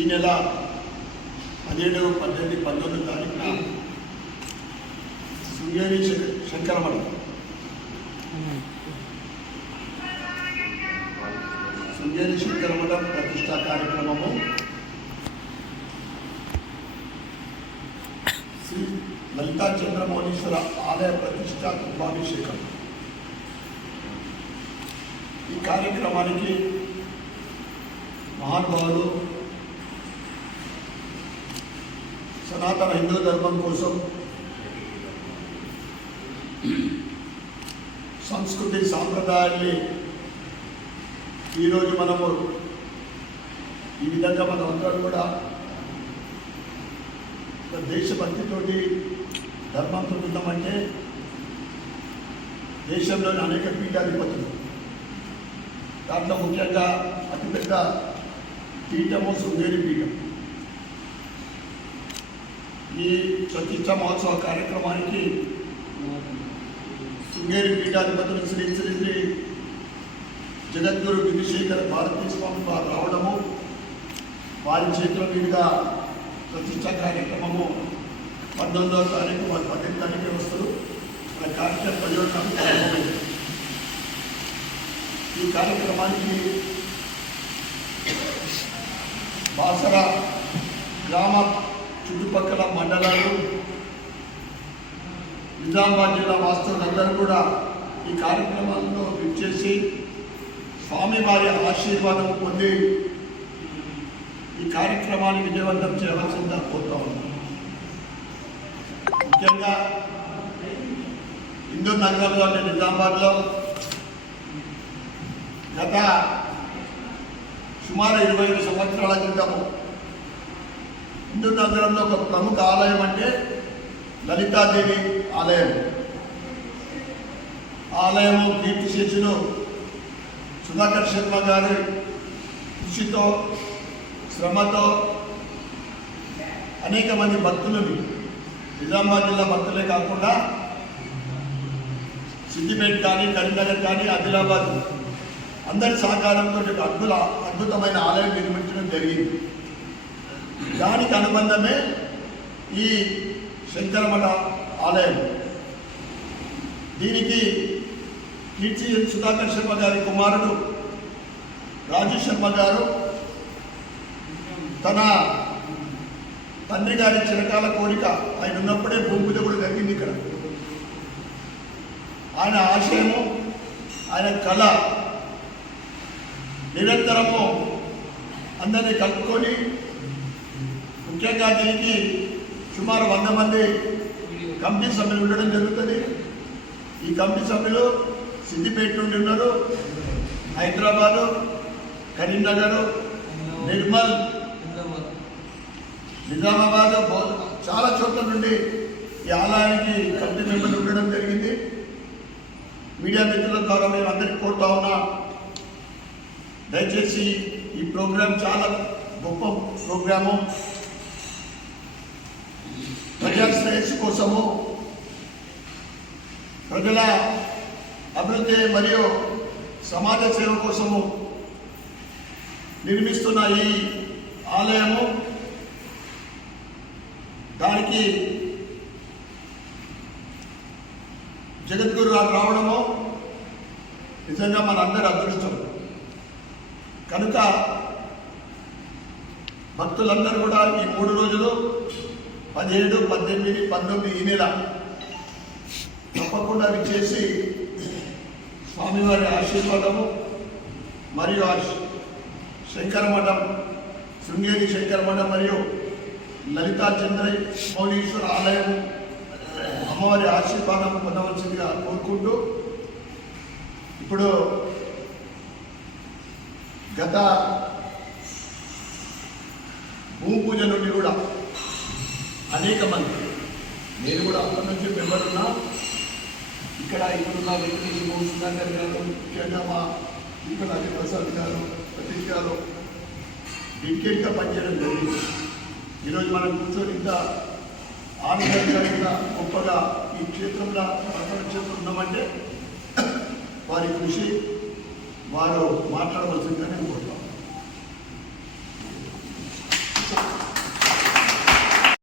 ఈ నెల పదిహేడు పద్దెనిమిది పంతొమ్మిది తారీఖున శృంగేరి శంకరమణ శృంగేరి శంకరమణ ప్రతిష్టా కార్యక్రమము. శ్రీ లలితా చంద్రమౌళీశ్వర ఆలయ ప్రతిష్ట కుంభాభిషేకం. ఈ కార్యక్రమానికి మహానుభావులు సనాతన హిందూ ధర్మం కోసం సంస్కృతి సాంప్రదాయాన్ని ఈరోజు మనము ఈ విధంగా మనం అందరం కూడా దేశభక్తితోటి ధర్మంతో ఉన్నామంటే దేశంలోని అనేక పీఠాధిపతులు దాంట్లో ముఖ్యంగా అతిపెద్ద పీఠము శృంగేరి పీఠం. ఈ ప్రతిష్ట మహోత్సవ కార్యక్రమానికి శృంగేరి పీఠాధిపతులు శ్రీ శ్రీ శ్రీ జగద్గురు విధిశేఖర భారతీ స్వామి వారు రావడము వారి చేతిలో మీదుగా ప్రతిష్ట కార్యక్రమము పంతొమ్మిదవ తారీఖు వారి పద్దెనిమిది తారీఖు వస్తారు మన కార్యక్రమం పదిహేను ఈ కార్యక్రమానికి బాసర గ్రామ చుట్టుపక్కల మండలాలు నిజామాబాద్ జిల్లా వాస్తవులందరూ కూడా ఈ కార్యక్రమాల్లో విచ్చేసి స్వామివారి ఆశీర్వాదం పొంది ఈ కార్యక్రమాన్ని విజయవంతం చేయవలసిందిగా కోరుతా ఉన్నాను ముఖ్యంగా హిందూ నగరంలో అంటే నిజామాబాద్లో గత సుమారు ఇరవై ఐదు సంవత్సరాల క్రితము హిందూ నగరంలో ఒక ప్రముఖ ఆలయం అంటే లలితాదేవి ఆలయం. ఆలయము కీర్తిశేషులు సుధాకర్ శర్మ గారి కృషితో శ్రమతో అనేక మంది భక్తులని నిజామాబాద్ జిల్లా భక్తులే కాకుండా సిద్దిపేట కానీ కరీంనగర్ కానీ ఆదిలాబాద్ అందరి సహకారంతో ఒక అద్భుత అద్భుతమైన ఆలయం నిర్మించడం జరిగింది. దానికి అనుబంధమే ఈ శంకరమఠ ఆలయం. దీనికి కీర్తి సుధాకర్ శర్మ గారి కుమారుడు రాజు శర్మ గారు తన తండ్రి గారి చిరకాల కోరిక ఆయన ఉన్నప్పుడే భూమి పూజ కూడా జరిగింది ఇక్కడ. ఆయన ఆశయము ఆయన కళ నిరంతరము అందరినీ కలుపుకొని ముఖ్యంగా దీనికి సుమారు వంద మంది కమిటీ సభ్యులు ఉండడం జరుగుతుంది. ఈ కమిటీ సభ్యులు సిద్దిపేట నుండి ఉన్నారు హైదరాబాదు కరీంనగర్ నిర్మల్ నిజామాబాద్ చాలా చోట్ల నుండి ఈ ఆలయానికి కమిటీ మెంబర్లు ఉండడం జరిగింది. మీడియా మిత్రుల ద్వారా మేము అందరికీ కోరుతా ఉన్నా దయచేసి ఈ ప్రోగ్రాం చాలా గొప్ప ప్రోగ్రాము. ప్రజా శ్రేయస్సు కోసము ప్రజల అభివృద్ధి మరియు సమాజ సేవ కోసము నిర్మిస్తున్న ఈ ఆలయము దానికి జగద్గురు గారు రావడము నిజంగా మనందరి అదృష్టం. కనుక భక్తులందరూ కూడా ఈ మూడు రోజులు పదిహేడు పద్దెనిమిది పంతొమ్మిది ఈ నెల తప్పకుండా విచ్చేసి స్వామివారి ఆశీర్వాదము మరియు ఆ శంకరమఠం శృంగేరి శంకర మఠం మరియు లలితా చంద్రై మౌలీశ్వర ఆలయం అమ్మవారి ఆశీర్వాదం పొందవలసిందిగా కోరుకుంటూ ఇప్పుడు గత భూ పూజ నుండి కూడా అనేక మంది. నేను కూడా అప్పటి నుంచి మెంబరున్నా ఇక్కడ ఇప్పుడున్న వెంకటేశ్వర మోహన్ సుధాకర్ గారు ముఖ్యంగా మా ఇక్కడ ప్రసాద్ గారు సతీష్ గారు డెడికేట్గా పనిచేయడం జరిగింది. ఈరోజు మనం కూర్చొని ఇంత ఆనందంగా ఇంత గొప్పగా ఈ క్షేత్రంలో ప్రసన్న క్షేత్రం ఉన్నామంటే వారి కృషి వారు మాట్లాడవలసిందని నేను